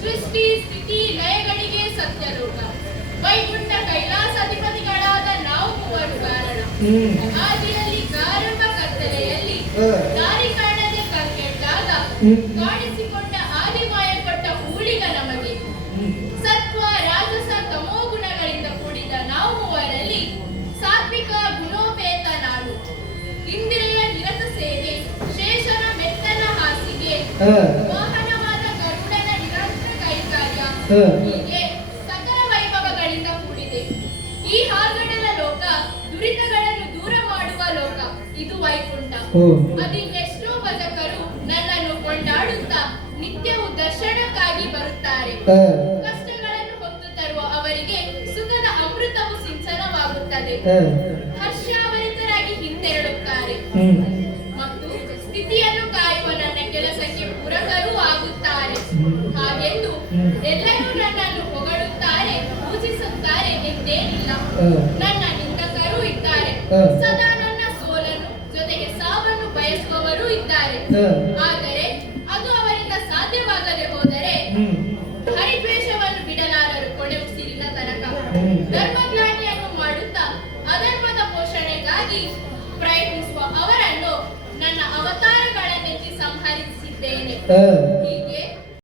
ಸೃಷ್ಟಿ ಸ್ಥಿತಿ ಲಯಗಳಿಗೆ ಸತ್ಯರೂಪ. ವೈಕುಂಠ ಕೈಲಾಸಾಧಿಪತಿಗಳಾದ ನಾವು ಮೂವರು ಕಾರಣ ಆದಿಯಲ್ಲಿ ಪ್ರಾರಂಭ ಕತ್ತಲೆಯಲ್ಲಿ ದಾರಿ ಕಾಣದೆ ಕಂಗೆಟ್ಟಾಗ ಕಾಣಿಸಿಕೊಂಡ ಆದಿಮಾಯ ಕೊಟ್ಟ ಹೂಳಿಗ ನಮಗೆ. ಸತ್ವ ರಾಜಸ ತಮೋ ಗುಣಗಳಿಂದ ಕೂಡಿದ ನಾವು ಮೂವರಲ್ಲಿ ಸಾತ್ವಿಕ ಗುಣೋಪೇತ ನಾನು. ಇಂದ್ರಿಯ ನಿರತ ಸೇವೆ ಶೇಷನ ಮೆತ್ತನ ಹಾಸಿಗೆ ಹೀಗೆ ಸಕಲ ವೈಭವಗಳಿಂದ ಕೂಡಿದೆ. ಈ ಹಾಗಡಲ ಲೋಕ ದುರಿತಗಳನ್ನು ದೂರ ಮಾಡುವ ಲೋಕ. ಇದು ವೈಕುಂಠ. ಓ. ಅದಿನ್ನೆಷ್ಟೋ ಭಜಕರು ನನ್ನನ್ನು ಕೊಂಡಾಡುತ್ತಾ ನಿತ್ಯವೂ ದರ್ಶನಕ್ಕಾಗಿ ಬರುತ್ತಾರೆ. ಕಷ್ಟಗಳನ್ನು ಹೊತ್ತು ತರುವ ಅವರಿಗೆ ಸುಖದ ಅಮೃತವು ಸಿಂಚನವಾಗುತ್ತದೆ. ಹ, ಹರ್ಷಾವರಿತರಾಗಿ ಹಿಂತೆರಳುತ್ತಾರೆ. ಮತ್ತು ಸ್ಥಿತಿಯನ್ನು ಕಾಯುವ ನನ್ನ ಕೆಲಸಕ್ಕೆ ಪೂರಕರೂ ಆಗುತ್ತಾರೆ. ಹಾಗೆಂದು ಹ. ನನ್ನ ನಿಂದಕರೂ ಇದ್ದಾರೆ. ಸದಾ ನನ್ನ ಸೋಲನ್ನು ಜೊತೆಗೆ ಸಾವನ್ನು ಬಯಸುವವರು ಇದ್ದಾರೆ. ಆದರೆ ಅದು ಅವರಿಂದ ಸಾಧ್ಯವಾಗದೆ ಹೋದರೆ. ಹರಿದ್ವೇಷವನ್ನು ಬಿಡಲಾರರು ಕೊನೆ ಉಸಿರಿನ ತನಕ. ಧರ್ಮಗ್ಲಾನಿಯನ್ನು ಮಾಡುತ್ತಾ ಅಧರ್ಮದ ಪೋಷಣೆಗಾಗಿ ಪ್ರಯತ್ನಿಸುವ ಅವರನ್ನು ನನ್ನ ಅವತಾರಗಳನ್ನೆತ್ತಿ ಸಂಹರಿಸಿದ್ದೇನೆ.